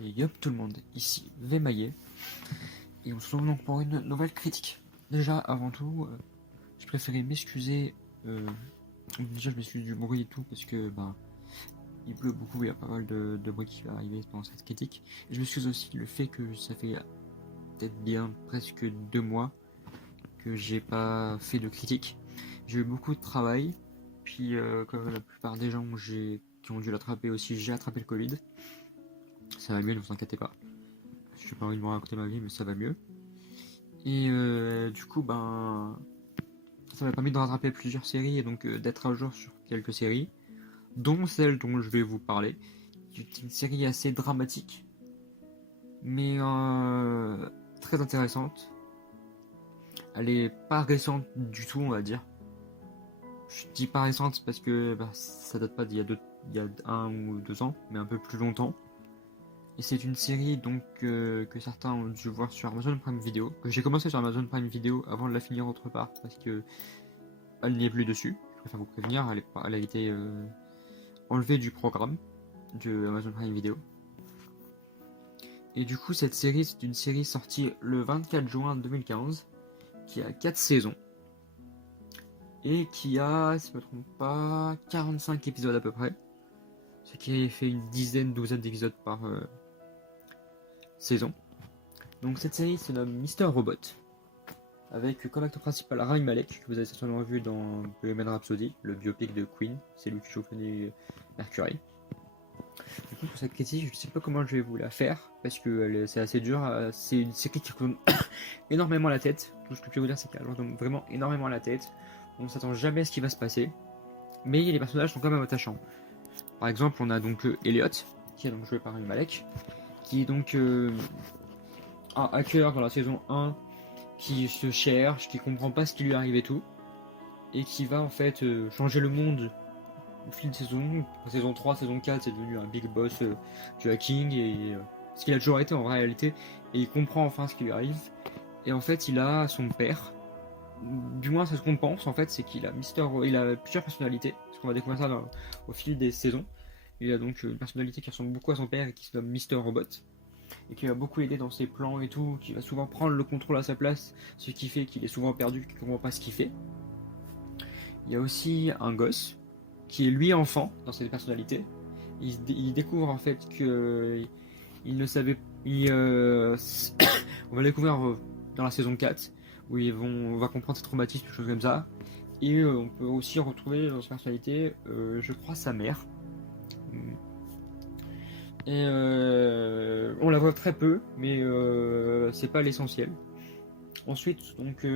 Et yop tout le monde, ici Vmaillet, et on se retrouve donc pour une nouvelle critique. Déjà, avant tout, je préférais m'excuser, déjà je m'excuse du bruit et tout, parce que il pleut beaucoup, il y a pas mal de bruit qui va arriver pendant cette critique. Et je m'excuse aussi le fait que ça fait peut-être bien presque 2 mois que j'ai pas fait de critique. J'ai eu beaucoup de travail, puis comme la plupart des gens qui ont dû l'attraper aussi, j'ai attrapé le Covid. Ça va mieux, ne vous inquiétez pas. Je n'ai pas envie de me raconter ma vie, mais ça va mieux. Et du coup, ça m'a permis de rattraper plusieurs séries et donc d'être à jour sur quelques séries, dont celle dont je vais vous parler, qui est une série assez dramatique, mais très intéressante. Elle est pas récente du tout, on va dire. Je dis pas récente parce que ça date pas il y a 1 ou 2 ans, mais un peu plus longtemps. Et c'est une série donc que certains ont dû voir sur Amazon Prime Video, que j'ai commencé sur Amazon Prime Video avant de la finir autre part parce que elle n'y est plus dessus. Je préfère vous prévenir, elle a été enlevée du programme de Amazon Prime Video. Et du coup, cette série, c'est une série sortie le 24 juin 2015 qui a 4 saisons et qui a, si je ne me trompe pas, 45 épisodes à peu près, ce qui fait une douzaine d'épisodes par saison. Donc cette série se nomme Mister Robot, avec comme acteur principal Rami Malek, que vous avez certainement vu dans Bohemian Rhapsody, le biopic de Queen, c'est lui qui joue Freddie Mercury. Du coup, pour cette critique, je ne sais pas comment je vais vous la faire, parce que c'est assez dur, c'est une série qui retourne énormément la tête. Tout ce que je peux vous dire, c'est qu'elle retourne vraiment énormément la tête. On ne s'attend jamais à ce qui va se passer, mais les personnages sont quand même attachants. Par exemple, on a donc Elliot, qui est donc joué par Rami Malek, qui est donc un hacker dans la saison 1 qui se cherche, qui comprend pas ce qui lui arrive et tout, et qui va en fait changer le monde au fil de saison. Saison 3, saison 4, c'est devenu un big boss du hacking, et ce qu'il a toujours été en réalité, et il comprend enfin ce qui lui arrive. Et en fait, il a son père, du moins c'est ce qu'on pense en fait, c'est qu'il a il a plusieurs personnalités, parce qu'on va découvrir ça au fil des saisons. Il a donc une personnalité qui ressemble beaucoup à son père et qui se nomme Mister Robot, et qui va beaucoup aider dans ses plans et tout, qui va souvent prendre le contrôle à sa place, ce qui fait qu'il est souvent perdu, qu'il ne comprend pas ce qu'il fait. Il y a aussi un gosse, qui est lui enfant dans ses personnalités. Il découvre en fait que il ne savait... on va le découvrir dans la saison 4, où on va comprendre ses traumatismes, des choses comme ça. Et on peut aussi retrouver dans sa personnalité, je crois, sa mère. Et on la voit très peu, mais c'est pas l'essentiel. Ensuite, donc,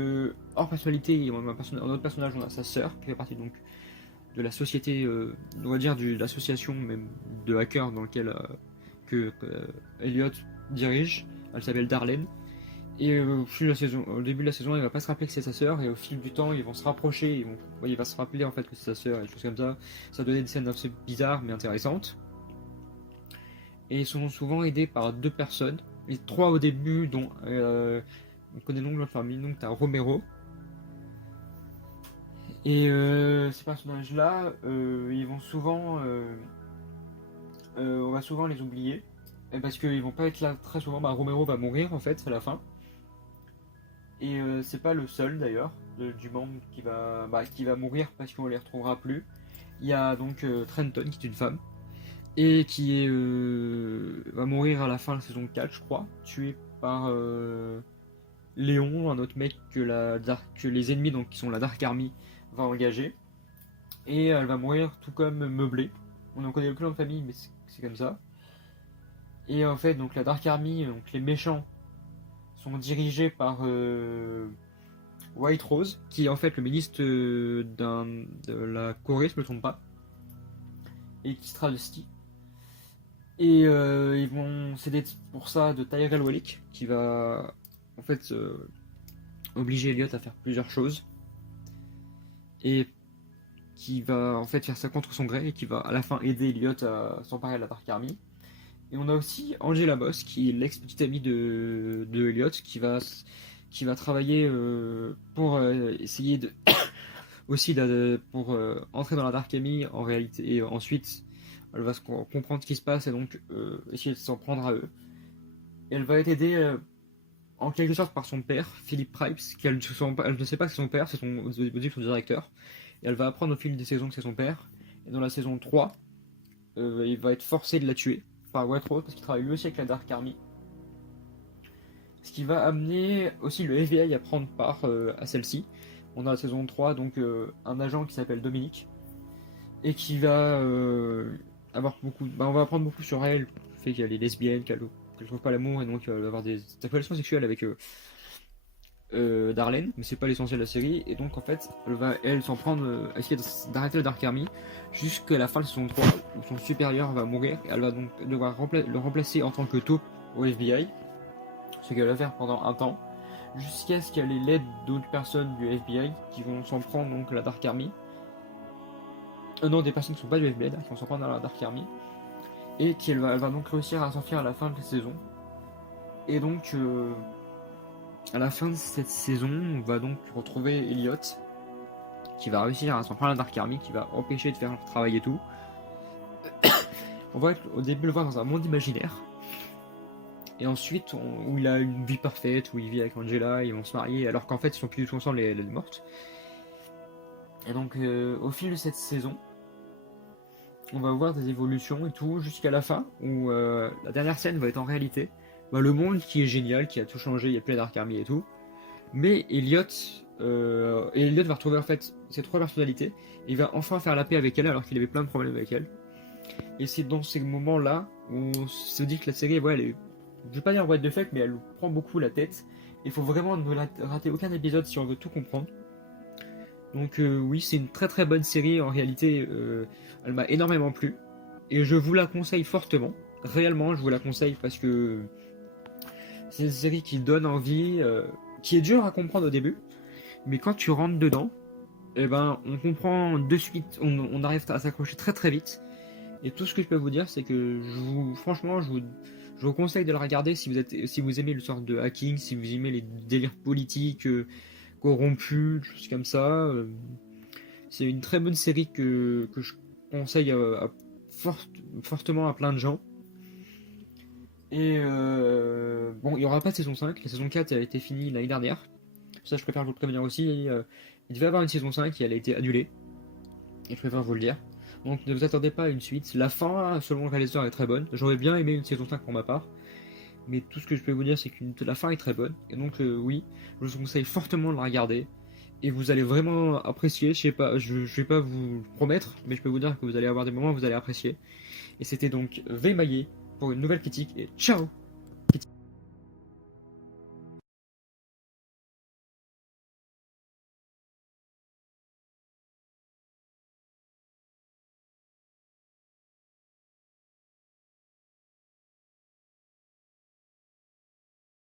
hors personnalité, un autre personnage, on a sa sœur, qui fait partie donc de la société, on va dire de l'association même de hackers dans lequel Elliot dirige. Elle s'appelle Darlene. Et au début de la saison, il va pas se rappeler que c'est sa sœur, et au fil du temps, ils vont se rapprocher, il va se rappeler en fait que c'est sa sœur et des choses comme ça. Ça donnait des scènes assez bizarres mais intéressantes. Et ils sont souvent aidés par 2 personnes, et 3 au début, dont on connaît le nom de leur famille, donc t'as Romero. Et ces personnages-là, ils vont souvent, on va souvent les oublier, parce qu'ils vont pas être là très souvent. Romero va mourir en fait à la fin, et c'est pas le seul d'ailleurs du membre qui va mourir parce qu'on les retrouvera plus. Il y a donc Trenton qui est une femme et qui va mourir à la fin de la saison 4, je crois, tué par Léon, un autre mec que les ennemis, donc qui sont la Dark Army, va engager. Et elle va mourir tout comme Meublé. On en connaît plus en famille, mais c'est comme ça. Et en fait, donc la Dark Army, donc les méchants, sont dirigés par White Rose, qui est en fait le ministre de la Corée, si je me trompe pas, et qui se travestit. Et ils vont s'aider pour ça de Tyrell Wellick, qui va en fait obliger Elliot à faire plusieurs choses, et qui va en fait faire ça contre son gré, et qui va à la fin aider Elliot à s'emparer de la Dark Army. Et on a aussi Angela Boss, qui est l'ex-petite amie de Elliot, qui va travailler pour essayer aussi pour entrer dans la Dark Army en réalité, et ensuite Elle va comprendre ce qui se passe et donc essayer de s'en prendre à eux. Et elle va être aidée en quelque sorte par son père, Philippe Price, elle ne sait pas que c'est son père, c'est son directeur. Et elle va apprendre au fil des saisons que c'est son père. Et dans la saison 3, il va être forcé de la tuer par Whiterose parce qu'il travaille lui aussi avec la Dark Army. Ce qui va amener aussi le FBI à prendre part à celle-ci. On a la saison 3, donc un agent qui s'appelle Dominique et qui va avoir beaucoup. Bah, on va apprendre beaucoup sur elle, le fait qu'elle est lesbienne, qu'elle ne trouve pas l'amour et donc elle va avoir des relations sexuelles avec Darlene, mais c'est pas l'essentiel de la série. Et donc en fait, elle va s'en prendre, essayer d'arrêter la Dark Army jusqu'à la fin de saison 3 où son supérieur va mourir et elle va donc devoir le remplacer en tant que taupe au FBI, ce qu'elle va faire pendant un temps, jusqu'à ce qu'elle ait l'aide d'autres personnes du FBI qui vont s'en prendre donc la Dark Army. Non, des personnes qui sont pas du FBI, qui vont s'en prendre dans la Dark Army. Et elle va donc réussir à s'enfuir à la fin de la saison. Et donc, à la fin de cette saison, on va donc retrouver Elliot, qui va réussir à s'en prendre à la Dark Army, qui va empêcher de faire leur travail et tout. On va au début le voir dans un monde imaginaire. Et ensuite, où il a une vie parfaite, où il vit avec Angela, ils vont se marier, alors qu'en fait, ils sont plus du tout ensemble, elle est morte. Et donc, au fil de cette saison, on va voir des évolutions et tout, jusqu'à la fin, où la dernière scène va être en réalité le monde qui est génial, qui a tout changé, il y a plein Dark Army et tout. Mais Elliot va retrouver en fait ses trois personnalités, et il va enfin faire la paix avec elle, alors qu'il avait plein de problèmes avec elle. Et c'est dans ces moments-là où on se dit que la série, ouais, elle est, je vais pas dire what the fuck, mais elle prend beaucoup la tête. Il faut vraiment ne rater aucun épisode si on veut tout comprendre. Donc oui, c'est une très très bonne série en réalité, elle m'a énormément plu et je vous la conseille fortement. Réellement, je vous la conseille parce que c'est une série qui donne envie, qui est dure à comprendre au début, mais quand tu rentres dedans, eh ben on comprend de suite, on arrive à s'accrocher très très vite. Et tout ce que je peux vous dire, c'est que franchement, je vous conseille de la regarder si vous aimez le sort de hacking, si vous aimez les délires politiques. Corrompu, des choses comme ça. C'est une très bonne série que je conseille fortement à plein de gens. Et bon, il n'y aura pas de saison 5. La saison 4 a été finie l'année dernière. Ça, je préfère vous le prévenir aussi. Il devait y avoir une saison 5 et elle a été annulée. Et je préfère vous le dire. Donc ne vous attendez pas à une suite. La fin, selon le réalisateur, est très bonne. J'aurais bien aimé une saison 5 pour ma part. Mais tout ce que je peux vous dire, c'est que la fin est très bonne. Et donc, oui, je vous conseille fortement de la regarder. Et vous allez vraiment apprécier. Je vais pas vous le promettre, mais je peux vous dire que vous allez avoir des moments où vous allez apprécier. Et c'était donc Veille Maillet pour une nouvelle critique. Et ciao!